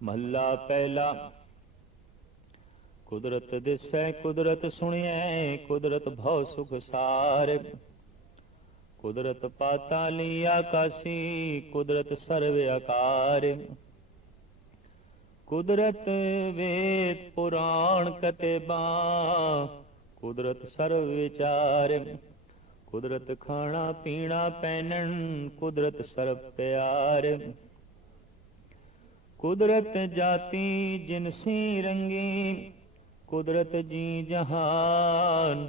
महला पहला। कुदरत दिसै कुदरत सुनिए, कुदरत भव सुख सार। कुदरत पाताली आकाशी, कुदरत सर्व आकार। कुदरत वेद पुराण कतेबा, कुदरत सर्व विचार। कुदरत खाना पीना पैनन, कुदरत सर्व प्यार। कुदरत जाति जिनसी रंगी, कुदरत जी जहान।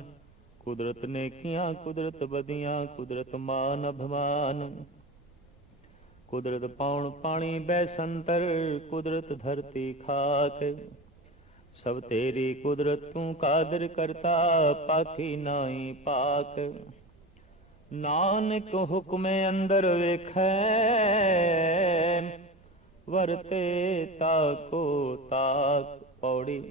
कुदरत नेकियां कुदरत बदियां, कुदरत मान अभिमान। कुदरत पौन पानी बैसंतर, कुदरत धरती खाक। सब तेरी कुदरत तू कादर करता, पाखी नाई पाक। नानक हुक्मे अंदर वेखै, वरते ताको ताक। पौड़ी।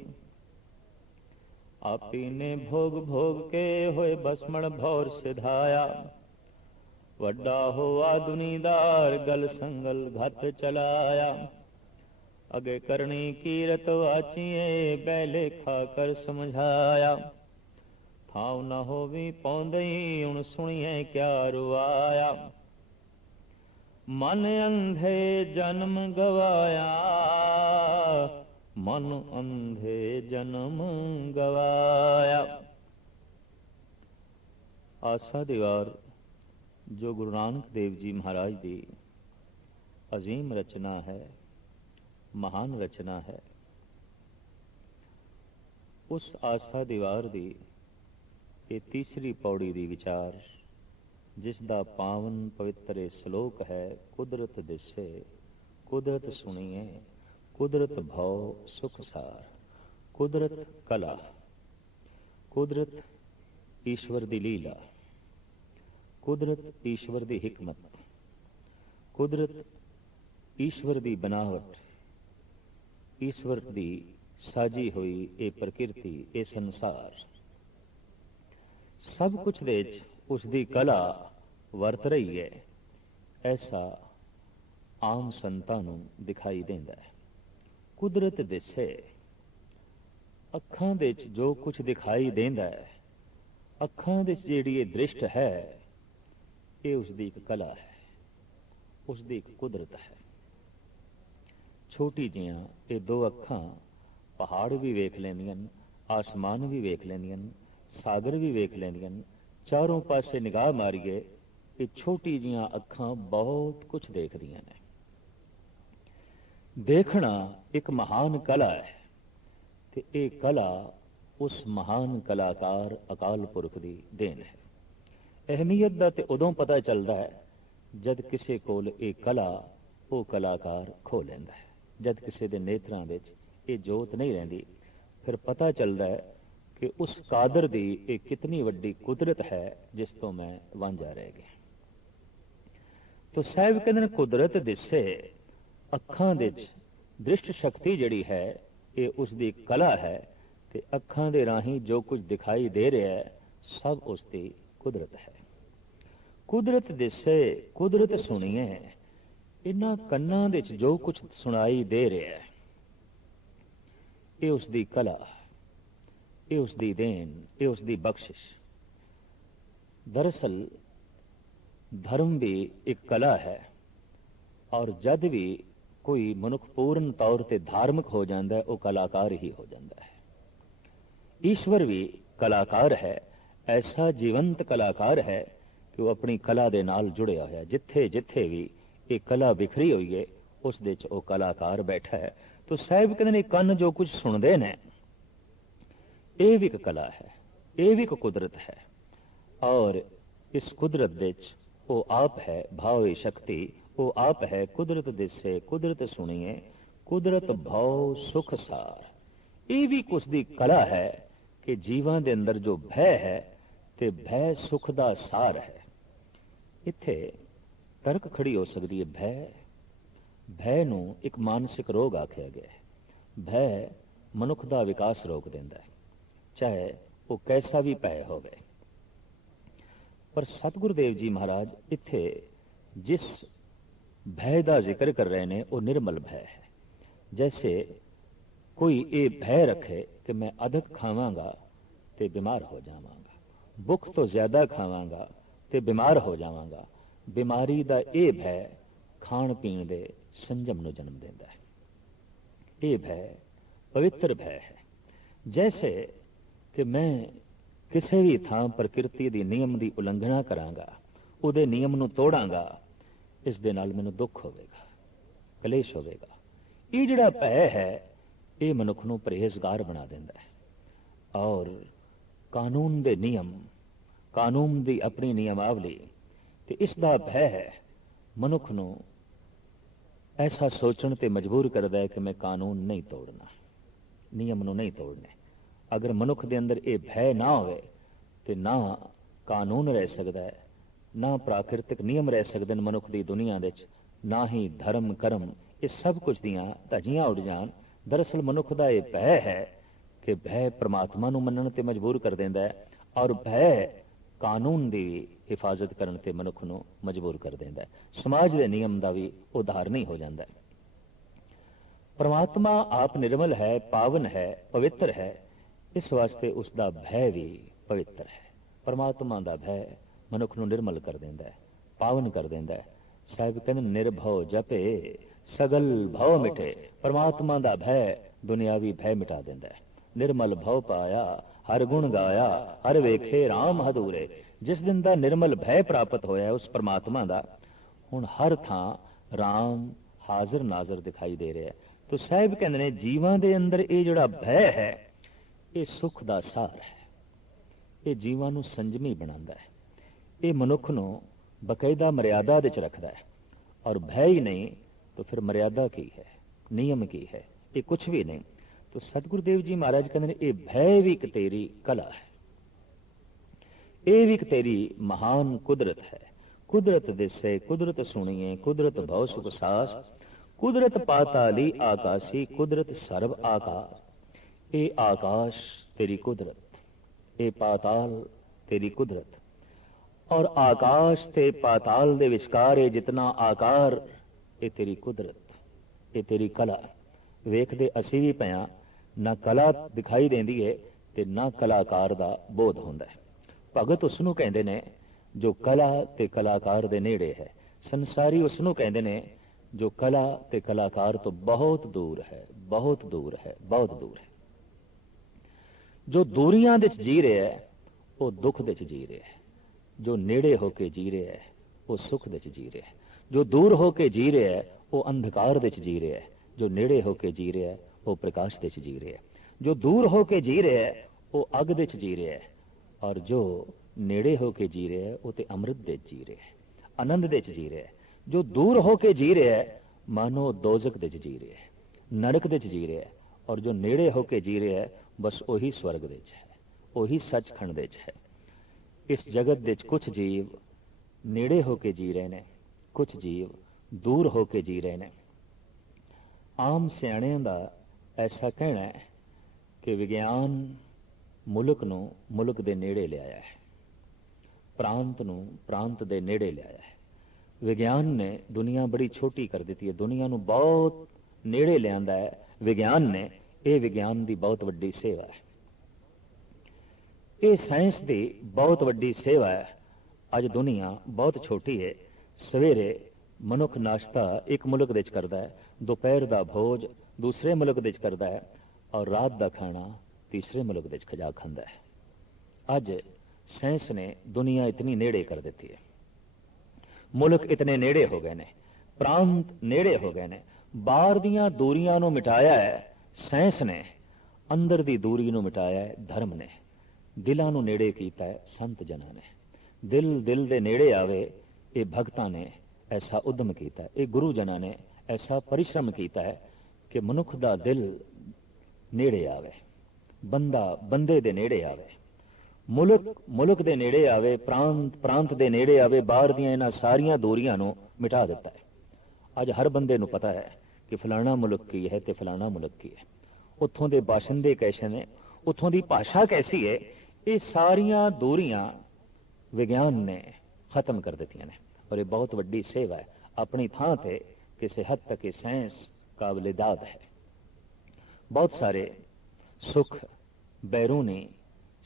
आपी ने भोग भोग के होए बसमण भौर सिधाया। वड्डा होआ दुनीदार, गल संगल घत चलाया। अगे करनी कीरत वाचिए, बैले खाकर समझाया। थाव न होवी पौंदई, उन सुनिए क्या रुआया। मन अंधे जन्म गवाया, मन अंधे जन्म गवाया। आसा दीवार जो गुरु नानक देव जी महाराज की अजीम रचना है, महान रचना है। उस आसा दीवार की ये तीसरी पौड़ी दी विचार, जिसदा पावन पवित्र श्लोक है। कुदरत दिसे कुदरत सुनिए, कुदरत भव सुख सार। कुदरत कला, कुदरत ईश्वर दी लीला, कुदरत ईश्वर दी हिकमत, कुदरत ईश्वर दी बनावट, ईश्वर दी साजी हुई ये प्रकृति, ये संसार सब कुछ दे उसकी कला वरत रही है। ऐसा आम संतां नूं दिखाई देंदा है। कुदरत दिसे, अखां दे जो कुछ दिखाई देंदा है, अखां दे जिहड़ी ये दृष्ट है, ये उसकी एक कला है, उसकी एक कुदरत है। छोटी जियां ये दो अखां पहाड़ भी वेख लैंदियां, आसमान भी वेख लैंदियां, सागर भी वेख लैंदियां। चारों पासे निगाह मारीए, ये छोटी जियां अखां बहुत कुछ देखदियां ने। देखना एक महान कला है, ते ये कला उस महान कलाकार अकाल पुरख की देन है। अहमियत का तो उदों पता चलता है जद किसी कोल ये कला वो कलाकार खो लैंदा है। जद किसी के नेत्रां विच ये जोत नहीं रहिंदी, फिर पता चलता है कि उस कादर की एक कितनी वड्डी कुदरत है, जिस तो मैं वांझा रह गया। तो साहब कहते हैं कुदरत दिसे, अखां दे दृष्ट शक्ति जिहड़ी है ये उसकी कला है, ते अखां दे राही जो कुछ दिखाई दे रहा है सब उसकी कुदरत है। कुदरत दिसे कुदरत सुनिए, इन्हां कन्नां दे जो कुछ सुनाई दे रहा है ये उसकी कला, ये उसकी देन, ये उसकी बख्शिश। दरअसल धर्म भी एक कला है, और जद भी कोई मनुख पूर्ण तौर पर धार्मिक हो जाता है, वो कलाकार ही हो जाता है। ईश्वर भी कलाकार है, ऐसा जीवंत कलाकार है कि वो अपनी कला दे नाल जुड़िया होया। जिथे जिथे भी ये कला बिखरी हुई है, उस दे च वो कलाकार बैठा है। तो साहिब कहते हैं कन जो कुछ सुनते हैं ये भी एक कला है, ये भी एक कुदरत है। और इस कुदरत दे वो आप है भाव शक्ति, वो आप है कुदरत दिसे कुदरत सुनिए, कुदरत भाव सुख सार। ये भी कुछ दी कला है कि जीवां दे अंदर जो भय है ते भय सुख दा सार है। इत्थे तर्क खड़ी हो सकती है। भय नूं एक मानसिक रोग आख्या गया है। भय मनुख दा विकास रोक देंदा है, चाहे वो कैसा भी भय होवे। पर सतगुरुदेव जी महाराज इत्थे जिस भय का जिक्र कर रहे हैं वो निर्मल भय है। जैसे कोई ये भय रखे कि मैं अधिक खावांगा तो बीमार हो जावांगा, भुख तो ज्यादा खावांगा तो बीमार हो जावांगा। बीमारी का यह भय खाण पीण दे संजम नूं जन्म देंदा है। ये भय पवित्र भय है। जैसे कि मैं किसी भी थां प्रकृति दी नियम की उलंघना करांगा, उहदे नियम नूं तोड़ांगा, इस दे नाल मैनूं दुख होवेगा, कलेश होवेगा। ये जिहड़ा भय है ये मनुख नूं परहेजगार बना देंदा है और कानून दे नियम, कानून दी अपनी नियमावली ते इसदा भय है मनुख नूं ऐसा सोचण ते मजबूर करदा है कि मैं कानून नहीं तोड़ना, नियम नूं नहीं तोड़ने। अगर मनुख दे अंदर ये भय ना होवे ते ना कानून रह सकदा है, ना प्राकृतिक नियम रह सकदे न मनुख दी दुनिया दे, ना ही धर्म कर्म, ये सब कुछ दियां धजियां उड़ जान। दरअसल मनुख दा ये भय है कि भय परमात्मा नूं मनण ते मजबूर कर देंदा है और भय कानून दी हिफाजत करन ते मनुख नूं मजबूर कर देंदा है। समाज दे नियम दा भी उधार नहीं हो जांदा है। परमात्मा आप निर्मल है, पावन है, पवित्र है, इस वास्ते उसका भय भी पवित्र है। परमात्मा का भय मनुख नूं निर्मल कर देंदा है, पावन कर देंदा है। साहिब कहते निर्भव जपे सगल भव मिटे। परमात्मा का भय दुनियावी भय मिटा देंदा है। निर्मल भव पाया हर गुण गाया, हर वेखे राम हदूरे। जिस दिन का निर्मल भय प्राप्त होया है उस परमात्मा का, हुण हर थां राम हाजिर नाजर दिखाई दे रहा है। तो साहिब कहते हैं जीवां दे अंदर ये जिहड़ा भय है ये सुख का सार है, ये जीवां नूं संजमी बनांदा है, ये मनुख नूं बकायदा मर्यादा दे च रखदा है। और भय ही नहीं तो फिर मर्यादा की है, नियम की है, ये कुछ भी नहीं। तो सतगुरु देव जी महाराज कहते हैं ये भय भी एक तेरी कला है, ये भी एक तेरी महान कुदरत है। कुदरत दिसे कुदरत सुनिए, कुदरत भव सुख सास, कुदरत पाताली आकाशी, कुदरत सर्व आकार। ये आकाश तेरी कुदरत, ये पाताल तेरी कुदरत, और आकाश ते पाताल दे विचकार ये जितना आकार ये तेरी कुदरत, ये तेरी कला। वेखदे असी भी पिया, ना कला दिखाई देंदी है ते ना कलाकार दा बोध हुंदा है। भगत उसनूं कहंदे ने जो कला ते कलाकार दे नेड़े है। संसारी उसनूं कहंदे ने जो कला ते कलाकार तो बहुत दूर है, बहुत दूर है, बहुत दूर है। जो दूरियां दे जी रहा है वो दुख दे जी रहा है, जो नेड़े होके जी रहा है वो सुख दे जी रहा है, जो दूर होके जी रहा है वो अंधकार दे जी रहा है, जो नेड़े होके जी रहा है वो प्रकाश दे जी रहा है, जो दूर होके जी रहा है वो अग दे जी रहा है, और जो नेड़े होके जी रहा है वो ते अमृत दे जी रहा है, आनंद दे जी रहा है। जो दूर होके जी रहा है मानो दोजक दे जी रहा है, नरक दे जी रहा है, और जो नेड़े होके जी रहा है बस वही स्वर्ग दे है, वही सचखंड दे है। इस जगत दे कुछ जीव नेड़े होके जी रहे ने, कुछ जीव दूर होके जी रहे ने। आम सियाणियां दा ऐसा कहना है कि विज्ञान मुल्क नूं मुल्क दे नेड़े लिआया है, प्रांत नूं प्रांत दे नेड़े लिआया है। विज्ञान ने दुनिया बड़ी छोटी कर दी है, दुनिया नूं बहुत नेड़े लिआंदा है विज्ञान ने। यह विज्ञान की बहुत वड्डी सेवा है, ये साइंस की बहुत वड्डी सेवा है। अज दुनिया बहुत छोटी है। सवेरे मनुख नाश्ता एक मुल्क दे करता है, दोपहर का भोज दूसरे मुल्क दे करता है, और रात का खाना तीसरे मुल्क दे खजा खांदा है। अज साइंस ने दुनिया इतनी नेड़े कर दी है, मुल्क इतने नेड़े हो गए ने, प्रांत नेड़े हो गए ने। बाहर दियां दूरियां नूं मिटाया है साइंस ने, अंदर दी दूरी नूं मिटाया है धर्म ने। दिलां नूं नेड़े कीता है संत जनां ने। दिल दिल दे नेड़े आवे ये भगतां ने ऐसा उद्यम किया है, ये गुरु जनां ने ऐसा परिश्रम किया है कि मनुख दा दिल नेड़े आवे, बंदा बंदे दे नेड़े आवे, मुल्क मुल्क दे नेड़े आवे, प्रांत प्रांत दे नेड़े आवे। बाहर दियां इन्हां सारियां दूरियां नूं मिटा दिता है। अज हर बंदे नूं पता है कि फलाना मुल्क की है ते फलाना मुल्क की है, उत्थों दे बाशिंदे कैसे ने, उत्थों दी भाषा कैसी है। ये सारियां दूरियां विज्ञान ने खत्म कर दित्तियां ने, और ये बहुत वड्डी सेवा है। अपनी थां ते किसी हद तक साइंस काबिल दाद है। बहुत सारे सुख बैरूनी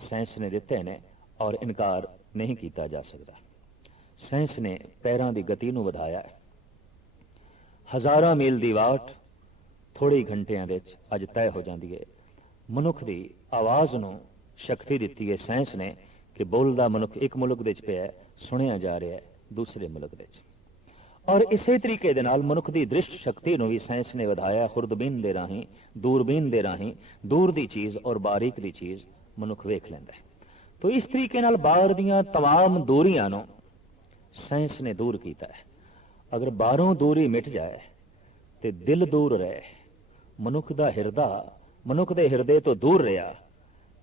साइंस ने दिते ने और इनकार नहीं किया जा सकता। साइंस ने पैरों की गति को वधाया है। हज़ारां मील की वाट थोड़े घंटिया अज तय हो जाती है। मनुख की आवाज़ को शक्ति दी है साइंस ने कि बोलता मनुख एक मुल्क के पे सुनिया जा रहा है दूसरे मुल्क के। और इस तरीके दे नाल मनुख की दृष्ट शक्ति को भी साइंस ने वधाया। खुर्दबीन के राही, दूरबीन के राही दूर की चीज़ और बारीक की चीज़ मनुख वेख लेंदा है। तो इस तरीके नाल बाहर दियां तमाम दूरियां नूं साइंस ने दूर किया है। अगर बाहरों दूरी मिट जाए तो दिल दूर रहे, मनुख का हिरदा मनुख के हिरदे तो दूर रहा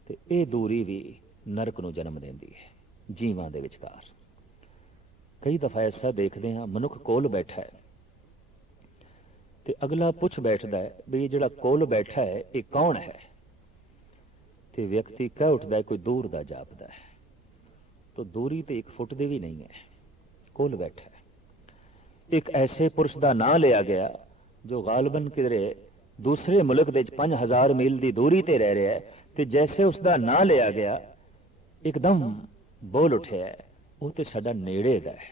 तो यह दूरी भी नरक नूं जन्म देंदी है जीवां दे विचकार। कई दफा ऐसा देखते हैं मनुख कोल बैठा है तो अगला पुछ बैठता है भी जिहड़ा कोल बैठा है ये कौन है, तो व्यक्ति कह उठता है कोई दूर का जापदा है। तो दूरी तो 1 फुट की भी नहीं है, कोल बैठा है। एक ऐसे पुरुष का नाम लिया गया जो गालबन किधरे दूसरे मुल्क के 5000 मील की दूरी ते रह रहा है, तो जैसे उसका नाम लिया गया एकदम बोल उठे है वो तो साडा नेड़े दा है।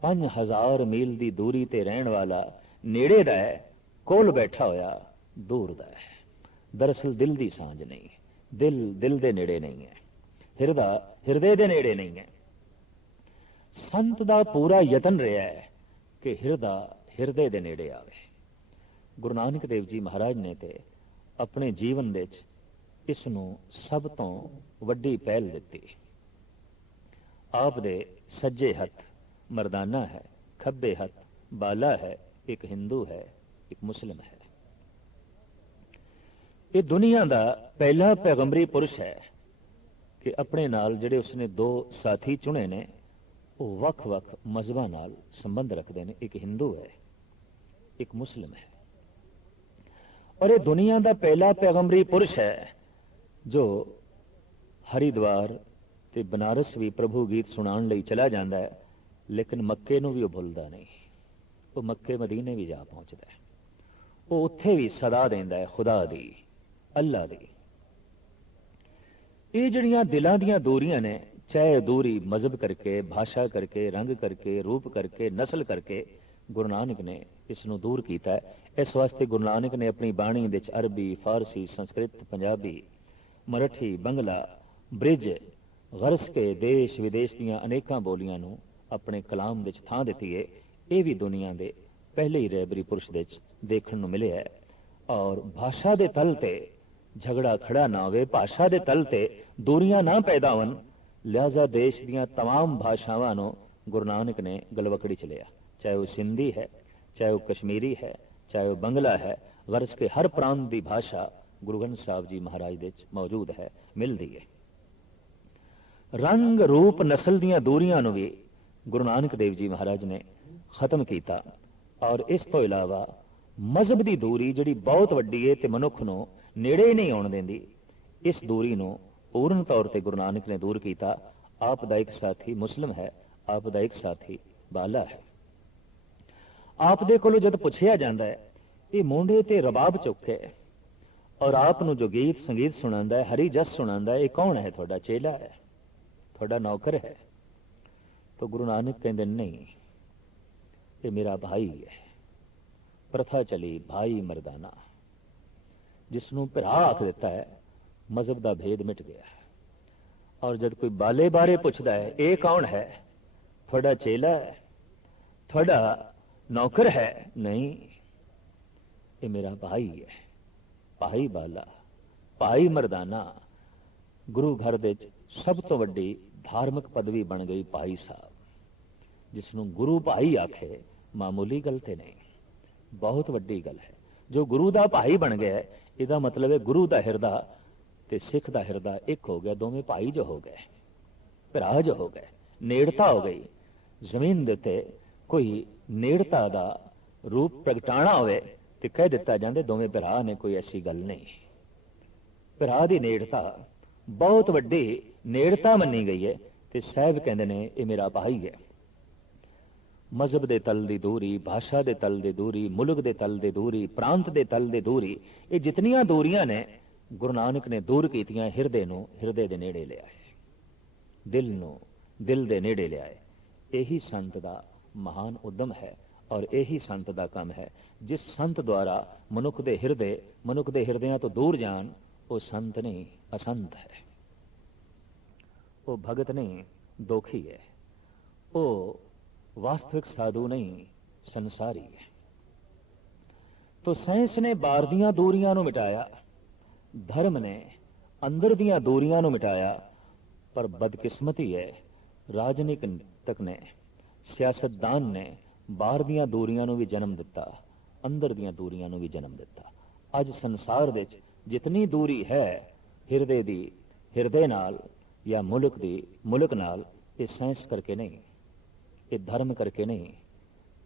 5000 मील की दूरी ते रहने वाला नेड़े दा है, कोल बैठा होया दूर दा है। दरअसल दिल की सांझ नहीं, दिल दे नेड़े नहीं है, हिरदा हिरदे दे नेड़े नहीं है। संत का पूरा यतन रहा है कि हिरदा हिरदे दे नेड़े आवे। गुरु नानक देव जी महाराज ने ते अपने जीवन विच इसनूं सब तो वड्डी पहल दिती। आप दे सज्जे हथ मरदाना है, खब्बे हथ बाला है, एक हिंदू है एक मुस्लिम है। ये दुनिया का पहला पैगंबरी पुरुष है कि अपने नाल जिहड़े उसने 2 साथी चुने ने वो वख-वख मजहबां नाल संबंध रखते हैं। एक हिंदू है एक मुस्लिम है। और ये दुनिया का पहला पैगंबरी पुरुष है जो हरिद्वार ते बनारस भी प्रभु गीत सुनाने लई चला जाता है, लेकिन मक्के नूं भी वो भुलदा नहीं। वो मक्के मदीने भी जा पहुंचता है, वो उत्थे भी सदा देंदा है खुदा दी अल्लाह दी। ये जड़ियां दिलों दियां दूरियां ने, चाहे दूरी मजहब करके, भाषा करके, रंग करके, रूप करके, नस्ल करके, गुरु नानक ने इसनूं दूर किया है। इस वास्ते गुरु नानक ने अपनी बाणी विच अरबी, फारसी, संस्कृत, पंजाबी, मराठी, बंगला, ब्रिज, गरस के देश विदेश दीयां अनेकां बोलियां नूं अपने कलाम विच थां दित्ती है। ये भी दुनिया के पहले ही रहबरी पुरुष दे देखण नूं मिलिया है। और भाषा के तल ते झगड़ा खड़ा ना होवे, भाषा के तल ते दूरियां ना पैदा होवन, लिहाजा देश दीयां तमाम भाषावां नूं गुरु नानक ने गलवकड़ी च लिया। चाहे वो सिंधी है, चाहे वो कश्मीरी है, चाहे वो बंगला है, गरज के हर प्रांत की भाषा गुरु ग्रंथ साहब जी महाराज दे मौजूद है, मिलती है। रंग रूप नस्ल दीयां दूरियां नूं भी गुरु नानक देव जी महाराज ने खत्म किया। और इस तो इलावा मजहब की दूरी जिहड़ी बहुत वड्डी है ते मनुख नूं नेड़े ही नहीं आउण देंदी, इस दूरी नूं पूर्ण तौर पर गुरु नानक ने दूर किया। आप दा एक साथी मुस्लिम है, आप दा एक साथी बाला है। आप दे कोलों जद पुछया जाता है ये मोंढे ते रबाब चुके और आप नूं जो गीत संगीत सुनांदा है, हरी जस सुनांदा है, ये कौन है? थोड़ा चेला है, थोड़ा नौकर है? तो गुरु नानक कहते नहीं, ये मेरा भाई है। प्रथा चली भाई मरदाना, जिसनों भरा आख दिता है, मजहब का भेद मिट गया। और जब कोई बाले बारे पुछदा है ये कौन है? थोड़ा चेला है, थोड़ा नौकर है? नहीं, ये मेरा भाई है, भाई बाला, भाई मरदाना। गुरु घर दे सब तो वड्डी धार्मिक पदवी बन गई भाई साहब, जिसनों गुरु भाई आखे मामूली गल ते नहीं, बहुत वड्डी गल है। जो गुरु दा भाई बन गया इसका मतलब है गुरु दा हिरदा ते सिख दा हिरदा एक हो गया, दोवें भाई जो हो गए, भरा जो हो गए, नेड़ता हो गई। जमीन देते कोई नेड़ता दा रूप प्रगटाना होवे ते कह दिता जांदे दोवें भरा ने, कोई ऐसी गल नहीं। भरा दी नेड़ता बहुत वड्डी नेड़ता मन्नी गई है ते साहब कहंदे ने ये मेरा भाई है। मजहब के तल की दूरी, भाषा के तल की दूरी, मुल्क के तल की दूरी, प्रांत के तल की दूरी, ये जितनियां दूरियां ने गुरु नानक ने दूर कीतियां, हिरदे नूं हिरदे दे नेड़े लिया है, दिल नूं दिल दे नेड़े लिया है। यही संत का महान उद्यम है और यही संत का काम है। जिस संत द्वारा मनुख के हिरदियां तो दूर जान, वो संत नहीं असंत है, वो भगत नहीं दोखी है, वो वास्तविक साधु नहीं संसारी है। तो साइंस ने बाहर दियां दूरियां नूं मिटाया, धर्म ने अंदर दियां दूरियां नूं मिटाया, पर बदकिस्मती है राजनीतिक ने, सियासतदान ने बाहर दियां दूरियां नूं भी जन्म दिता, अंदर दियां दूरियां नूं भी जन्म दिता। अज संसार दे विच जितनी दूरी है हिरदे दी हिरदे नाल या मुल्क दी मुल्क नाल, ये साइंस करके नहीं, ये धर्म करके नहीं,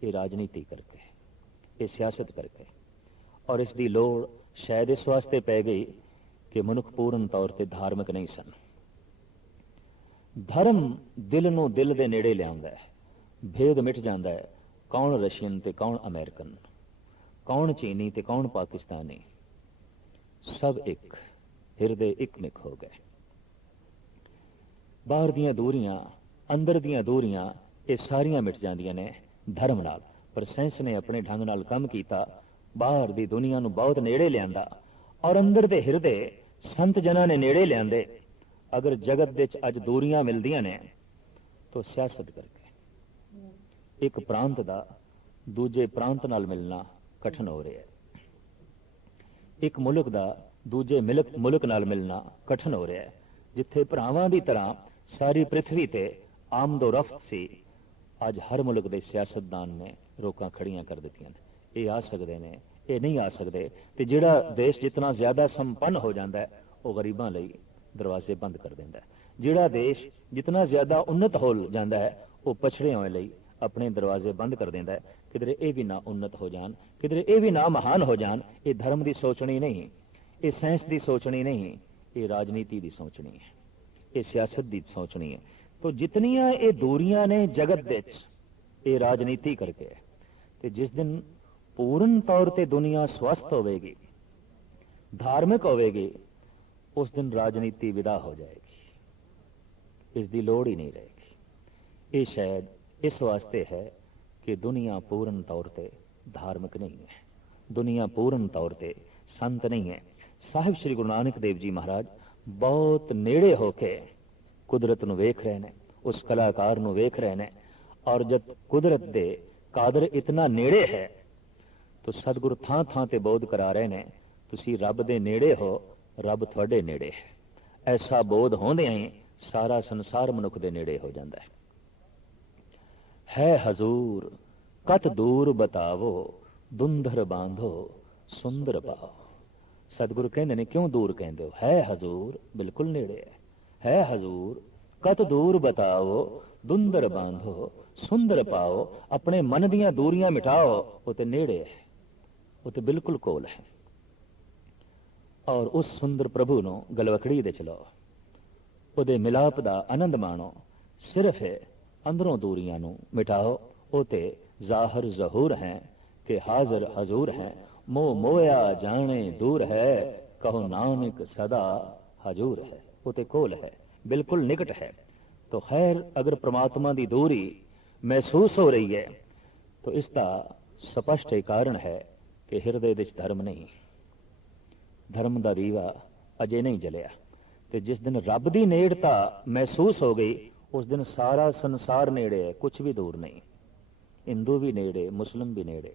ये राजनीति करके, ये सियासत करके। और इसकी लोड़ शायद इस वास्ते पै गई कि मनुख पूर्ण तौर पर धार्मिक नहीं सन। धर्म दिल नूं दिल दे नेड़े लियाउंदा है, भेद मिट जाता है, कौन रशियन ते कौन अमेरिकन, कौन चीनी ते कौन पाकिस्तानी, सब एक, हिरदे एक मिक हो गए। बाहर दियां दूरियां अंदर दियां दूरियां ये सारियां मिट जांदियां ने धर्म नाल। पर साइंस ने अपने ढंग नाल काम कीता, बाहर दी दुनिया नूं बहुत नेड़े लियांदा और अंदर दे हिरदे संत जना ने नेड़े लियांदे। अगर जगत दे अज दूरियां मिलदियां ने तो सियासत करके एक प्रांत दा दूजे प्रांत नाल मिलना कठिन हो रहा है, एक मुल्क दा दूजे मुल्क नाल मिलना कठिन हो रहा है। जिथे भरावां दी तरह सारी पृथ्वी ते आमदो रफ्त सी, अज हर मुल्क के सियासतदान ने रोकां खड़ियां कर दित्तियां ने। ये आ सकते ने, ये नहीं आ सकते। तो जिहड़ा देश जितना ज्यादा संपन्न हो जाता है वह गरीबां लई दरवाजे बंद कर देंदा है, जिहड़ा देश जितना ज्यादा उन्नत हो जाता है वह पछड़ियां लई अपने दरवाजे बंद कर देंदा है। किधरे ये भी ना उन्नत हो जान, किधरे ये भी ना महान हो जान। ये धर्म की सोचनी नहीं, ये साइंस की सोचनी नहीं, ये राजनीति की सोचनी है, ये सियासत की सोचनी है। तो जितनियां ये दूरियां ने जगत दे ये राजनीति करके, ते जिस दिन पूर्ण तौर पर दुनिया स्वस्थ होगी, धार्मिक होगी, उस दिन राजनीति विदा हो जाएगी, इसकी लोड़ ही नहीं रहेगी। ये शायद इस वास्ते है कि दुनिया पूर्ण तौर पर धार्मिक नहीं है, दुनिया पूर्ण तौर पर संत नहीं है। साहिब श्री गुरु नानक देव जी महाराज बहुत नेड़े होके कुदरत नूं वेख रहे हैं, उस कलाकार नूं वेख रहे हैं। और जब कुदरत दे कादर इतना नेड़े है तो सतगुरु थां थां ते बोध करा रहे हैं, तुसी रब दे नेड़े हो, रब तुहाडे नेड़े है। ऐसा बोध होंदे ही सारा संसार मनुख दे नेड़े हो जाता है हजूर कत दूर बतावो, दुंधर बांधो सुंदर पाओ। सतगुरु कहते ने क्यों दूर कहते हो, है हजूर बिल्कुल नेड़े है हजूर कत दूर बताओ, दुंदर बांधो सुंदर पाओ। अपने मन दियां दूरियां मिटाओ, वो तो नेड़े है, वो तो बिल्कुल कोल है। और उस सुंदर प्रभु नो गलवकड़ी दे चलो, उहदे मिलाप दा आनंद माणो। सिर्फ अंदरों दूरियां नू मिटाओ, वो ते जाहिर जहूर हैं कि हाजिर हजूर हैं। मोह मोया जाने दूर है, कहो नानक सदा हजूर है। वो ते कोल है, बिल्कुल निकट है। तो खैर अगर परमात्मा की दूरी महसूस हो रही है तो इसका स्पष्ट कारण है कि हिरदे विच धर्म नहीं, धर्म का दीवा अजे नहीं जलिया। तो जिस दिन रब की नेड़ता महसूस हो गई, उस दिन सारा संसार नेड़े है, कुछ भी दूर नहीं। हिंदू भी नेड़े, मुस्लिम भी नेड़े,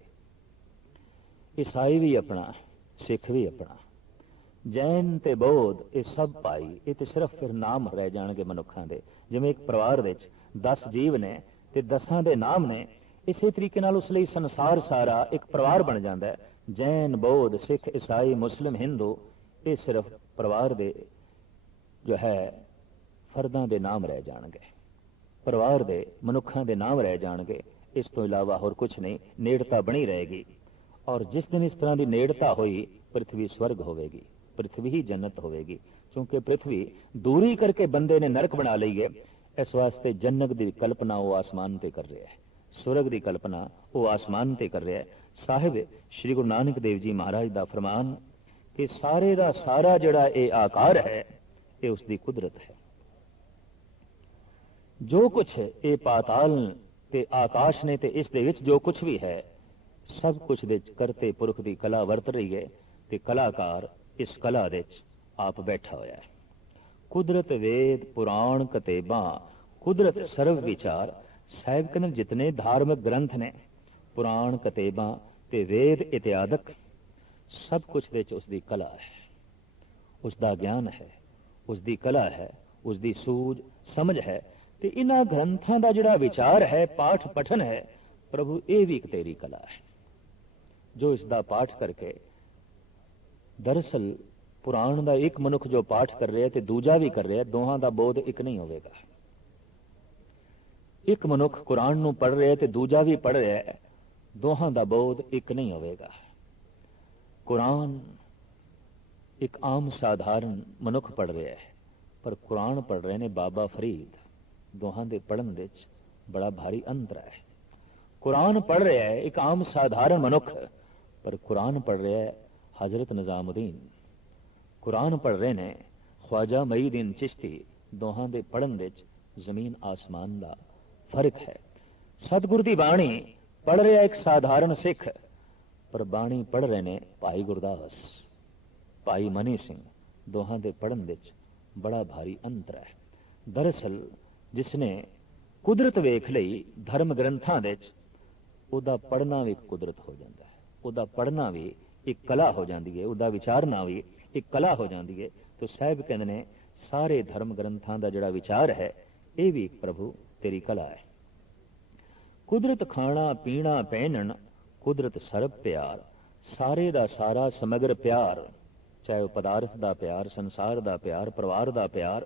ईसाई भी अपना, सिख भी अपना, जैन ते बौद्ध ये सब पाई। ये तो सिर्फ फिर नाम रह जाएंगे मनुखों के। जिवें एक परिवार दे 10 जीव ने ते 10 दे नाम ने, इसे तरीके नाल उस लई संसार सारा एक परिवार बन जाता है। जैन बौद्ध सिख ईसाई मुस्लिम हिंदू ये सिर्फ परिवार दे जो है फर्दां दे नाम रह जाएंगे, परिवार दे मनुखों के नाम रह जाएंगे। इस तो इलावा होर कुछ नहीं, नेड़ता बनी रहेगी। और जिस दिन इस तरह की नेड़ता हुई, पृथ्वी स्वर्ग होगी, पृथ्वी ही जन्नत होगी। क्योंकि पृथ्वी दूरी करके बंदे ने नरक बना ली है, इस वास्ते जन्नत की कल्पना वो आसमान पे कर रहा है। ਸੁਰਗ ਦੀ ਕਲਪਨਾ ਉਹ ਆਸਮਾਨ ਤੇ ਕਰ ਰਿਹਾ ਹੈ। ਸਾਹਿਬ ਸ੍ਰੀ ਗੁਰੂ ਨਾਨਕ ਦੇਵ ਜੀ ਮਹਾਰਾਜ ਦਾ ਫਰਮਾਨ ਕਿ ਸਾਰੇ ਦਾ ਸਾਰਾ ਜਿਹੜਾ ਇਹ ਆਕਾਰ ਹੈ ਇਹ ਉਸ ਦੀ ਕੁਦਰਤ ਹੈ। ਜੋ ਕੁਛ ਇਹ ਪਾਤਾਲ ਤੇ ਆਕਾਸ਼ ਨੇ ਤੇ ਇਸ ਦੇ ਵਿੱਚ ਜੋ ਕੁਛ ਵੀ ਹੈ ਸਭ ਕੁਛ ਦੇ ਕਰਤੇ ਪੁਰਖ ਦੀ ਕਲਾ ਵਰਤ ਰਹੀ ਹੈ ਤੇ ਕਲਾਕਾਰ ਇਸ ਕਲਾ ਦੇ ਵਿੱਚ ਆਪ ਬੈਠਾ ਹੋਇਆ ਹੈ। ਕੁਦਰਤ ਵੇਦ ਪੁਰਾਣ ਕਤੇਬਾਂ ਕੁਦਰਤ ਸਰਵ ਵਿਚਾਰ। ਸਾਹਿਬ ਕਹਿੰਦੇ ਜਿਤਨੇ ਧਾਰਮਿਕ ਗ੍ਰੰਥ ਨੇ ਪੁਰਾਣ ਕਤੇਬਾਂ ਤੇ ਵੇਦ ਇਤਿਆਦਿਕ ਸਭ ਕੁਛ ਦੇ ਵਿੱਚ ਉਸ ਦੀ ਕਲਾ ਹੈ, ਉਸ ਦਾ ਗਿਆਨ ਹੈ, ਉਸ ਦੀ ਕਲਾ ਹੈ, ਉਸ ਦੀ ਸੂਝ ਸਮਝ ਹੈ। ਤੇ ਇਹਨਾਂ ਗ੍ਰੰਥਾਂ ਦਾ ਜਿਹੜਾ ਵਿਚਾਰ ਹੈ ਪਾਠ ਪਠਨ ਹੈ ਪ੍ਰਭੂ ਇਹ ਵੀ ਇੱਕ ਤੇਰੀ ਕਲਾ ਹੈ ਜੋ ਇਸ ਦਾ ਪਾਠ ਕਰਕੇ ਦਰਅਸਲ ਪੁਰਾਣ ਦਾ ਇੱਕ ਮਨੁੱਖ ਜੋ ਪਾਠ ਕਰ ਰਿਹਾ ਤੇ ਦੂਜਾ ਵੀ ਕਰ ਰਿਹਾ ਦੋਹਾਂ ਦਾ ਬੋਧ ਇੱਕ ਨਹੀਂ ਹੋਵੇਗਾ। ਇੱਕ ਮਨੁੱਖ ਕੁਰਾਨ ਨੂੰ ਪੜ੍ਹ ਰਿਹਾ ਤੇ ਦੂਜਾ ਵੀ ਪੜ੍ਹ ਰਿਹਾ ਹੈ ਦੋਹਾਂ ਦਾ ਬੋਧ ਇੱਕ ਨਹੀਂ ਹੋਵੇਗਾ। ਕੁਰਾਨ ਇੱਕ ਆਮ ਸਾਧਾਰਨ ਮਨੁੱਖ ਪੜ੍ਹ ਰਿਹਾ ਹੈ ਪਰ ਕੁਰਾਨ ਪੜ੍ਹ ਰਹੇ ਨੇ ਬਾਬਾ ਫਰੀਦ। ਦੋਹਾਂ ਦੇ ਪੜ੍ਹਨ ਵਿੱਚ ਬੜਾ ਭਾਰੀ ਅੰਤਰ ਹੈ। ਕੁਰਾਨ ਪੜ੍ਹ ਰਿਹਾ ਹੈ ਇੱਕ ਆਮ ਸਾਧਾਰਨ ਮਨੁੱਖ ਪਰ ਕੁਰਾਨ ਪੜ੍ਹ ਰਿਹਾ ਹੈ ਹਜ਼ਰਤ ਨਿਜ਼ਾਮੁਦੀਨ। ਕੁਰਾਨ ਪੜ੍ਹ ਰਹੇ ਨੇ ख्वाजा ਮਈਦੀਨ ਚਿਸ਼ਤੀ। ਦੋਹਾਂ ਦੇ ਪੜ੍ਹਨ ਵਿੱਚ ਜ਼ਮੀਨ ਆਸਮਾਨ ਦਾ ਫਰਕ ਹੈ। ਸਤਿਗੁਰ ਦੀ ਬਾਣੀ ਪੜ੍ਹ ਰਿਹਾ ਇੱਕ ਸਾਧਾਰਨ ਸਿੱਖ ਪਰ ਬਾਣੀ ਪੜ੍ਹ ਰਹੇ ਨੇ ਭਾਈ ਗੁਰਦਾਸ, ਭਾਈ ਮਨੀ ਸਿੰਘ। ਦੋਹਾਂ ਦੇ ਪੜ੍ਹਨ ਵਿੱਚ ਬੜਾ ਭਾਰੀ ਅੰਤਰ ਹੈ। ਦਰਅਸਲ ਜਿਸਨੇ ਕੁਦਰਤ ਵੇਖ ਲਈ ਧਰਮ ਗ੍ਰੰਥਾਂ ਦੇ ਵਿੱਚ ਉਹਦਾ ਪੜ੍ਹਨਾ ਵੀ ਇੱਕ ਕੁਦਰਤ ਹੋ ਜਾਂਦਾ ਹੈ, ਉਹਦਾ ਪੜ੍ਹਨਾ ਵੀ ਇੱਕ ਕਲਾ ਹੋ ਜਾਂਦੀ ਹੈ, ਉਹਦਾ ਵਿਚਾਰਨਾ ਵੀ ਇੱਕ ਕਲਾ ਹੋ ਜਾਂਦੀ ਹੈ। ਤੇ ਸਾਹਿਬ ਕਹਿੰਦੇ ਨੇ ਸਾਰੇ ਧਰਮ ਗ੍ਰੰਥਾਂ ਦਾ ਜਿਹੜਾ ਵਿਚਾਰ ਹੈ ਇਹ ਵੀ ਪ੍ਰਭੂ ਤੇਰੀ ਕਲਾ ਹੈ। ਕੁਦਰਤ ਖਾਣਾ ਪੀਣਾ ਪਹਿਨਣ ਕੁਦਰਤ ਸਰਬ ਪਿਆਰ। ਸਾਰੇ ਦਾ ਸਾਰਾ ਸਮਗਰ ਪਿਆਰ ਚਾਹੇ ਉਹ ਪਦਾਰਥ ਦਾ ਪਿਆਰ, ਸੰਸਾਰ ਦਾ ਪਿਆਰ, ਪਰਿਵਾਰ ਦਾ ਪਿਆਰ,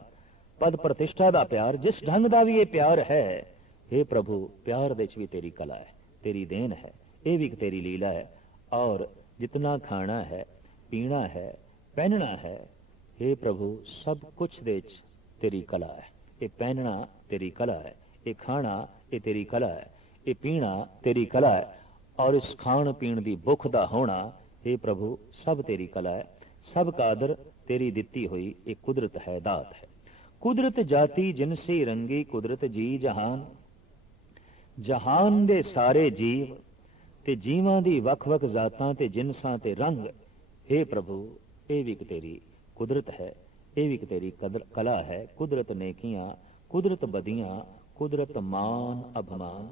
ਪਦ ਪ੍ਰਤਿਸ਼ਠਾ ਦਾ ਪਿਆਰ, ਜਿਸ ਢੰਗ ਦਾ ਵੀ ਇਹ ਪਿਆਰ ਹੈ हे ਪ੍ਰਭੂ ਪਿਆਰ ਦੇ ਵਿੱਚ ਵੀ ਤੇਰੀ ਕਲਾ ਹੈ, ਤੇਰੀ ਦੇਣ ਹੈ, ਇਹ ਵੀ ਇੱਕ ਤੇਰੀ ਲੀਲਾ ਹੈ। ਔਰ ਜਿਤਨਾ ਖਾਣਾ ਹੈ ਪੀਣਾ ਹੈ ਪਹਿਨਣਾ ਹੈ हे ਪ੍ਰਭੂ ਸਭ ਕੁਛ ਦੇ ਵਿੱਚ ਤੇਰੀ ਕਲਾ ਹੈ। ਇਹ ਪਹਿਨਣਾ ਤੇਰੀ ਕਲਾ ਹੈ, ਇਹ ਖਾਣਾ ਇਹ ਤੇਰੀ ਕਲਾ ਹੈ, ਇਹ ਪੀਣਾ ਤੇਰੀ ਕਲਾ ਹੈ ਔਰ ਇਸ ਖਾਣ ਪੀਣ ਦੀ ਭੁੱਖ ਦਾ ਹੋਣਾ हे ਪ੍ਰਭੂ ਸਭ ਤੇਰੀ ਕਲਾ ਹੈ। ਸਭ ਕਾਦਰ ਤੇਰੀ ਦਿੱਤੀ ਹੋਈ ਇਹ ਕੁਦਰਤ ਹੈ, ਦਾਤ ਹੈ। ਕੁਦਰਤ ਜਾਤੀ ਜਿਨਸੀ ਰੰਗੀ ਕੁਦਰਤ ਜੀ ਜਹਾਨ। ਜਹਾਨ ਦੇ ਸਾਰੇ ਜੀਵ ਤੇ ਜੀਵਾਂ ਦੀ ਵੱਖ-ਵੱਖ ਜ਼ਾਤਾਂ ਤੇ ਜਿਨਸਾਂ ਤੇ ਰੰਗ हे ਪ੍ਰਭੂ ਇਹ ਵੀ ਇੱਕ ਤੇਰੀ ਕੁਦਰਤ ਹੈ, ਇਹ ਵੀ ਇੱਕ ਤੇਰੀ ਕਲਾ ਹੈ। ਕੁਦਰਤ ਨੇਕੀਆਂ ਕੁਦਰਤ ਬਦੀਆਂ ਕੁਦਰਤ ਮਾਨ ਅਭਿਮਾਨ।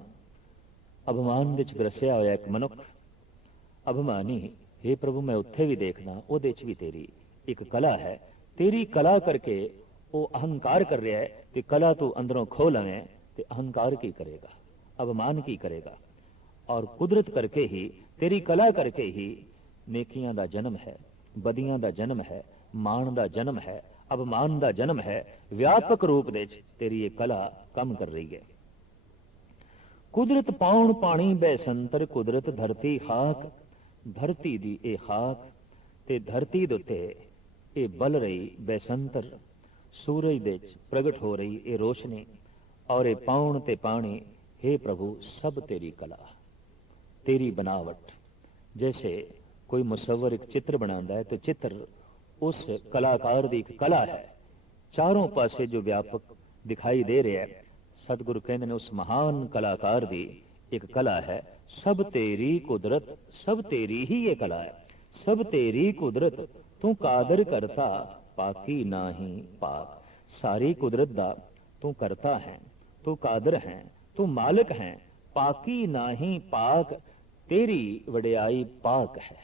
ਅਭਿਮਾਨ ਵਿੱਚ ਗਰਸਿਆ ਹੋਇਆ ਇੱਕ ਮਨੁੱਖ ਅਭਿਮਾਨੀ हे ਪ੍ਰਭੂ ਮੈਂ ਉੱਥੇ ਵੀ ਦੇਖਦਾ ਉਹਦੇ 'ਚ ਵੀ ਤੇਰੀ ਇੱਕ ਕਲਾ ਹੈ। ਤੇਰੀ ਕਲਾ ਕਰਕੇ ਉਹ ਅਹੰਕਾਰ ਕਰ ਰਿਹਾ ਹੈ ਕਿ ਕਲਾ ਤੂੰ ਅੰਦਰੋਂ ਖੋਹ ਲਵੇਂ ਤੇ ਅਹੰਕਾਰ ਕੀ ਕਰੇਗਾ, ਅਭਿਮਾਨ ਕੀ ਕਰੇਗਾ। ਔਰ ਕੁਦਰਤ ਕਰਕੇ ਹੀ ਤੇਰੀ ਕਲਾ ਕਰਕੇ ਹੀ ਨੇਕੀਆਂ ਦਾ ਜਨਮ ਹੈ, ਬਦੀਆਂ ਦਾ ਜਨਮ ਹੈ, ਮਾਣ ਦਾ ਜਨਮ ਹੈ, ਅਭਿਮਾਨ ਦਾ ਜਨਮ ਹੈ। ਵਿਆਪਕ ਰੂਪ ਦੇ ਵਿੱਚ ਤੇਰੀ ਇਹ ਕਲਾ ਕੰਮ ਕਰ ਰਹੀ ਹੈ। ਕੁਦਰਤ ਪਾਉਣ ਪਾਣੀ ਬੈਸੰਤਰ ਕੁਦਰਤ ਧਰਤੀ ਖਾਕ। ਧਰਤੀ ਦੀ ਇਹ ਖਾਕ ਤੇ ਧਰਤੀ ਦੇ ਉੱਤੇ ਇਹ ਬਲ ਰਹੀ ਬੈਸੰਤਰ ਸੂਰਜ ਦੇ ਵਿੱਚ ਪ੍ਰਗਟ ਹੋ ਰਹੀ ਇਹ ਰੋਸ਼ਨੀ ਔਰ ਇਹ ਪਾਉਣ ਤੇ ਪਾਣੀ हे ਪ੍ਰਭੂ ਸਭ ਤੇਰੀ ਕਲਾ, ਤੇਰੀ ਬਨਾਵਟ। ਜੈਸੇ ਕੋਈ ਮੁਸੱਵਰ ਇੱਕ ਚਿੱਤਰ ਬਣਾਉਂਦਾ ਹੈ ਤੇ ਚਿੱਤਰ ਉਸ ਕਲਾਕਾਰ ਦੀ ਇੱਕ ਕਲਾ ਹੈ, ਚਾਰੋਂ ਪਾਸੇ ਜੋ ਵਿਆਪਕ ਦਿਖਾਈ ਦੇ ਰਿਹਾ ਹੈ। ਸਤਿਗੁਰੂ ਕਹਿੰਦੇ ਨੇ ਉਸ ਮਹਾਨ ਕਲਾਕਾਰ ਦੀ ਇੱਕ ਕਲਾ ਹੈ। ਸਭ ਤੇਰੀ ਕੁਦਰਤ ਸਭ ਤੇਰੀ ਹੀ ਇਹ ਕਲਾ ਹੈ। ਸਭ ਤੇਰੀ ਕੁਦਰਤ ਤੂੰ ਕਾਦਰ ਕਰਤਾ ਪਾਕੀ ਨਾਹੀਂ ਪਾਕ। ਸਾਰੀ ਕੁਦਰਤ ਦਾ ਤੂੰ ਕਰਤਾ ਹੈ, ਤੂੰ ਕਾਦਰ ਹੈ, ਤੂੰ ਮਾਲਕ ਹੈ। ਪਾਕੀ ਨਾਹੀਂ ਪਾਕ ਤੇਰੀ ਵਡਿਆਈ ਪਾਕ ਹੈ,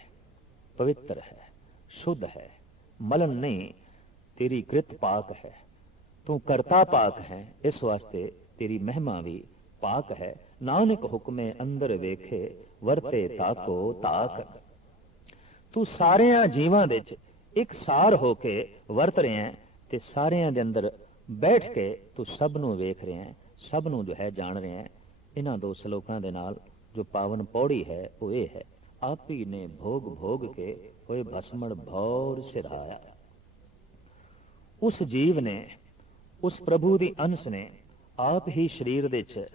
ਪਵਿੱਤਰ ਹੈ, ਸ਼ੁੱਧ ਹੈ, ਮਲਨ ਨਹੀਂ। ਤੇਰੀ ਕ੍ਰਿਤ ਪਾਕ ਹੈ, ਤੂੰ ਕਰਤਾ ਪਾਕ ਹੈ। ਇਸ ਵਾਸਤੇ ਤੇਰੀ ਮਹਿਮਾ ਵੀ ਪਾਕ ਹੈ। ਨਾਨਕ ਹੁਕਮੇ ਅੰਦਰ ਵੇਖੇ ਵਰਤੇ ਤਾਕੋ ਤਾਕ। ਤੂੰ ਸਾਰਿਆਂ ਜੀਵਾਂ ਦੇ ਵਿੱਚ ਇੱਕ ਸਾਰ ਹੋ ਕੇ ਵਰਤ ਰਿਹਾ ਹੈ ਤੇ ਸਾਰਿਆਂ ਦੇ ਅੰਦਰ ਬੈਠ ਕੇ ਤੂੰ ਸਭ ਨੂੰ ਵੇਖ ਰਿਹਾ ਹੈ, ਸਭ ਨੂੰ ਜੋ ਹੈ ਜਾਣ ਰਿਹਾ ਹੈ। ਇਹਨਾਂ ਦੋ ਸ਼ਲੋਕਾਂ ਦੇ ਨਾਲ ਜੋ ਪਾਵਨ ਪੌੜੀ ਹੈ ਉਹ ਇਹ ਹੈ, ਆਪੀ ਨੇ ਭੋਗ ਭੋਗ ਕੇ ਹੋਏ ਭਸਮਣ ਭੌਰ ਸਿਧਾਇਆ। ਉਸ ਜੀਵ ਨੇ, ਉਸ ਪ੍ਰਭੂ ਦੀ ਅੰਸ਼ ਨੇ ਆਪ ਹੀ ਸਰੀਰ ਦੇ ਵਿੱਚ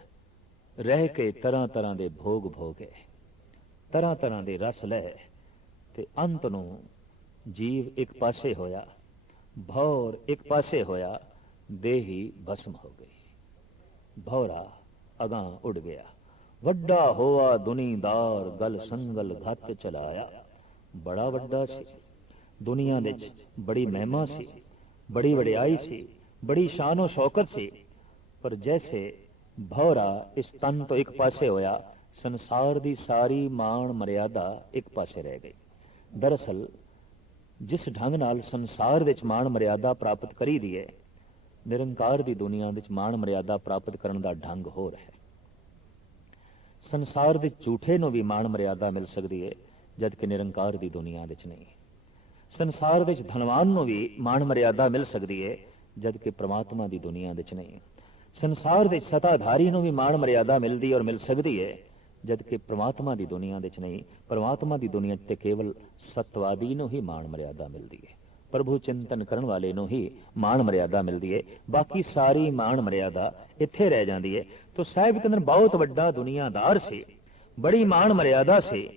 ਰਹਿ ਕੇ ਤਰ੍ਹਾਂ ਤਰ੍ਹਾਂ ਦੇ ਭੋਗ ਭੋਗੇ, ਤਰ੍ਹਾਂ ਤਰ੍ਹਾਂ ਦੇ ਰਸ ਲੈ, ਤੇ ਅੰਤ ਨੂੰ ਜੀਵ ਇੱਕ ਪਾਸੇ ਹੋਇਆ, ਭੌਰ ਇੱਕ ਪਾਸੇ ਹੋਇਆ, ਦੇਹੀ ਭਸਮ ਹੋ ਗਈ। ਭੌਰਾ ਅਗਾਂ ਉੱਡ ਗਿਆ। ਵੱਡਾ ਹੋਆ ਦੁਨੀਦਾਰ, ਗਲ ਸੰਗਲ ਘੱਤ ਚਲਾਇਆ। ਬੜਾ ਵੱਡਾ ਸੀ, ਦੁਨੀਆ ਦੇ ਵਿੱਚ ਬੜੀ ਮਹਿਮਾ ਸੀ, ਬੜੀ ਵਡਿਆਈ ਸੀ, ਬੜੀ ਸ਼ਾਨੋ ਸ਼ੌਕਤ ਸੀ। ਪਰ ਜੈਸੇ ਭੌਰਾ ਇਸ ਤਨ ਤੋਂ ਇੱਕ ਪਾਸੇ ਹੋਇਆ, ਸੰਸਾਰ ਦੀ ਸਾਰੀ ਮਾਣ ਮਰਿਆਦਾ ਇੱਕ ਪਾਸੇ ਰਹਿ ਗਈ। ਦਰਅਸਲ ਜਿਸ ਢੰਗ ਨਾਲ ਸੰਸਾਰ ਵਿੱਚ ਮਾਣ ਮਰਿਆਦਾ ਪ੍ਰਾਪਤ ਕਰੀ ਦੀ ਹੈ, ਨਿਰੰਕਾਰ ਦੀ ਦੁਨੀਆ ਵਿੱਚ ਮਾਣ ਮਰਿਆਦਾ ਪ੍ਰਾਪਤ ਕਰਨ ਦਾ ਢੰਗ ਹੋਰ ਹੈ। ਸੰਸਾਰ ਦੇ ਝੂਠੇ ਨੂੰ ਵੀ ਮਾਣ ਮਰਿਆਦਾ ਮਿਲ ਸਕਦੀ ਹੈ, ਜਦ ਕਿ ਨਿਰੰਕਾਰ ਦੀ ਦੁਨੀਆ ਵਿੱਚ ਨਹੀਂ। ਸੰਸਾਰ ਵਿੱਚ ਧਨਵਾਨ ਨੂੰ ਵੀ ਮਾਣ ਮਰਿਆਦਾ ਮਿਲ ਸਕਦੀ ਹੈ, ਜਦ ਕਿ ਪ੍ਰਮਾਤਮਾ ਦੀ ਦੁਨੀਆ ਵਿੱਚ ਨਹੀਂ। ਸੰਸਾਰ ਦੇ ਸਤਾਧਾਰੀ ਨੂੰ ਵੀ ਮਾਣ ਮਰਿਆਦਾ ਮਿਲਦੀ ਔਰ ਮਿਲ ਸਕਦੀ ਹੈ, ਜਦ ਕਿ ਪ੍ਰਮਾਤਮਾ ਦੀ ਦੁਨੀਆ ਵਿੱਚ ਨਹੀਂ। ਪ੍ਰਮਾਤਮਾ ਦੀ ਦੁਨੀਆ ਤੇ ਕੇਵਲ ਸਤਵਾਦੀ ਨੂੰ ਹੀ ਮਾਣ ਮਰਿਆਦਾ ਮਿਲਦੀ ਹੈ, ਪ੍ਰਭੂ ਚਿੰਤਨ ਕਰਨ ਵਾਲੇ ਨੂੰ ਹੀ ਮਾਣ ਮਰਿਆਦਾ ਮਿਲਦੀ ਹੈ। ਬਾਕੀ ਸਾਰੀ ਮਾਣ ਮਰਿਆਦਾ ਇੱਥੇ ਰਹਿ ਜਾਂਦੀ ਹੈ। ਤੋ ਸਾਹਿਬ ਕਹਿੰਦੇ ਬਹੁਤ ਵੱਡਾ ਦੁਨੀਆਦਾਰ ਸੀ, ਬੜੀ ਮਾਣ ਮਰਿਆਦਾ ਸੀ।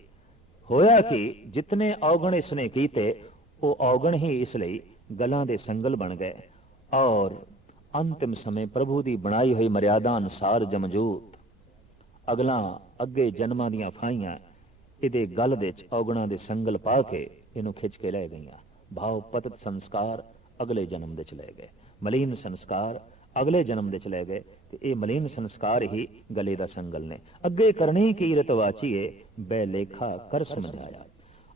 ਹੋਇਆ ਕਿ ਜਿਤਨੇ ਔਗਣ ਇਸਨੇ ਕੀਤੇ, ਉਹ ਔਗਣ ਹੀ ਇਸ ਲਈ ਗਲਾਂ ਦੇ ਸੰਗਲ ਬਣ ਗਏ, ਔਰ ਅੰਤਿਮ ਸਮੇਂ ਪ੍ਰਭੂ ਦੀ ਬਣਾਈ ਹੋਈ ਮਰਿਆਦਾ ਅਨੁਸਾਰ ਜਮਜੂਤ ਅਗਲਾਂ ਅੱਗੇ ਜਨਮਾਂ ਦੀਆਂ ਫਾਈਆਂ ਇਹਦੇ ਗਲ ਦੇ ਵਿੱਚ ਔਗਣਾਂ ਦੇ ਸੰਗਲ ਪਾ ਕੇ ਇਹਨੂੰ ਖਿੱਚ ਕੇ ਲੈ ਗਈਆਂ। ਭਾਵ ਪਤਤ ਸੰਸਕਾਰ ਅਗਲੇ ਜਨਮ ਦੇ ਚ ਲੈ ਗਏ, ਮਲੀਨ ਸੰਸਕਾਰ ਅਗਲੇ ਜਨਮ ਦੇ ਚ ਲੈ ਗਏ, ਤੇ ਇਹ ਮਲੀਨ ਸੰਸਕਾਰ ਹੀ ਗਲੇ ਦਾ ਸੰਗਲ ਨੇ। ਅੱਗੇ ਕਰਨੀ ਕੀਰਤ ਵਾਚੀਏ, ਬੈ ਲੇਖਾ ਕਰ ਸਮਝਾਇਆ।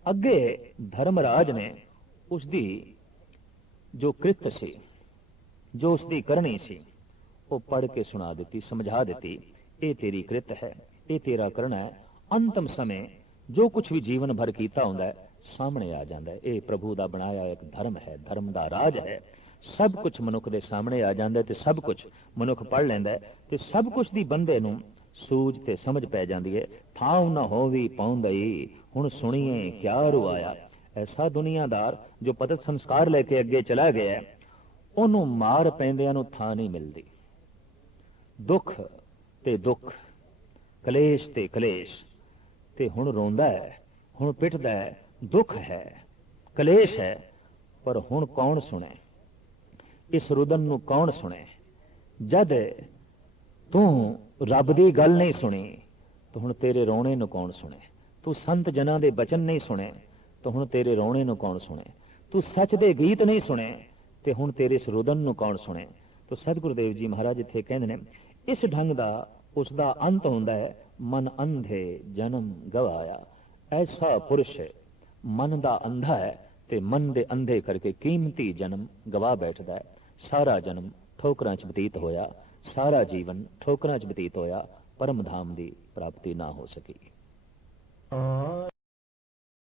ਅੱਗੇ ਧਰਮਰਾਜ ਨੇ ਉਸਦੀ ਜੋ ਕ੍ਰਿਤ ਸੀ, ਜੋ ਉਸਦੀ ਕਰਨੀ ਸੀ, ਉਹ ਪੜ੍ਹ ਕੇ ਸੁਣਾ ਦਿੱਤੀ, ਸਮਝਾ ਦਿੱਤੀ। ਇਹ ਤੇਰੀ ਕ੍ਰਿਤ ਹੈ, ਇਹ ਤੇਰਾ ਕਰਨਾ ਹੈ। ਅੰਤਮ ਸਮੇਂ ਜੋ ਕੁਝ ਵੀ ਜੀਵਨ ਭਰ ਕੀਤਾ ਹੁੰਦਾ ਹੈ, ਸਾਹਮਣੇ ਆ ਜਾਂਦਾ ਹੈ। ਇਹ ਪ੍ਰਭੂ ਦਾ ਬਣਾਇਆ ਇੱਕ ਧਰਮ ਹੈ, ਧਰਮ ਦਾ ਰਾਜ ਹੈ। ਸਭ ਕੁਝ ਮਨੁੱਖ ਦੇ ਸਾਹਮਣੇ ਆ ਜਾਂਦਾ ਹੈ, ਤੇ ਸਭ ਕੁਝ ਮਨੁੱਖ ਪੜ੍ਹ ਲੈਂਦਾ ਹੈ, ਤੇ ਸਭ ਕੁਝ ਦੀ ਬੰਦੇ ਨੂੰ ਸੂਝ ਤੇ ਸਮਝ ਪੈ ਜਾਂਦੀ ਹੈ। ਥਾਂ ਨਾ ਹੋਵੀ ਪਾਉਂਦਈ, ਹੁਣ ਸੁਣੀਏ ਕਿਆ ਰੁਆਇਆ। ਐਸਾ ਦੁਨੀਆਦਾਰ ਜੋ ਪਤਤ ਸੰਸਕਾਰ ਲੈ ਕੇ ਅੱਗੇ ਚਲਾ ਗਿਆ, ਉਹਨੂੰ ਮਾਰ ਪੈਂਦਿਆਂ ਨੂੰ ਥਾਂ ਨਹੀਂ ਮਿਲਦੀ। ਦੁੱਖ ਤੇ ਦੁੱਖ, ਕਲੇਸ਼ ਤੇ ਕਲੇਸ਼, ਤੇ ਹੁਣ ਰੋਂਦਾ ਹੈ, ਹੁਣ ਪਿੱਟਦਾ ਹੈ। ਦੁੱਖ ਹੈ, ਕਲੇਸ਼ ਹੈ, ਪਰ ਹੁਣ ਕੌਣ ਸੁਣੇ? ਇਸ ਰੁਦਨ ਨੂੰ ਕੌਣ ਸੁਣੇ? ਜਦ ਤੂੰ ਰੱਬ ਦੀ ਗੱਲ ਨਹੀਂ ਸੁਣੀ, ਤਾਂ ਹੁਣ ਤੇਰੇ ਰੋਣੇ ਨੂੰ ਕੌਣ ਸੁਣੇ? ਤੂੰ ਸੰਤ ਜਨਾਂ ਦੇ ਬਚਨ ਨਹੀਂ ਸੁਣੇ, ਤਾਂ ਹੁਣ ਤੇਰੇ ਰੋਣੇ ਨੂੰ ਕੌਣ ਸੁਣੇ? ਤੂੰ ਸੱਚ ਦੇ ਗੀਤ ਨਹੀਂ ਸੁਣੇ, ਤੇ ਹੁਣ ਤੇਰੇ ਇਸ ਰੁਦਨ ਨੂੰ ਕੌਣ ਸੁਣੇ? ਤਾਂ ਸਤਿਗੁਰੂ ਦੇਵ ਜੀ ਮਹਾਰਾਜ ਇੱਥੇ ਕਹਿੰਦੇ ਨੇ, ਇਸ ਢੰਗ ਦਾ ਉਸ ਦਾ ਅੰਤ ਹੁੰਦਾ ਹੈ, ਮਨ ਅੰਧੇ ਜਨਮ ਗਵਾਇਆ। ਐਸਾ ਪੁਰਸ਼ ਮਨ ਦਾ ਅੰਧਾ ਹੈ, ਤੇ ਮਨ ਦੇ ਅੰਧੇ ਕਰਕੇ ਕੀਮਤੀ ਜਨਮ ਗਵਾ ਬੈਠਦਾ ਹੈ। ਸਾਰਾ ਜਨਮ ਠੋਕਰਾਂ 'ਚ ਬਤੀਤ ਹੋਇਆ, ਸਾਰਾ ਜੀਵਨ ਠੋਕਰਾਂ 'ਚ ਬਤੀਤ ਹੋਇਆ, ਪਰਮ ਧਾਮ ਦੀ ਪ੍ਰਾਪਤੀ ਨਾ ਹੋ ਸਕੀ।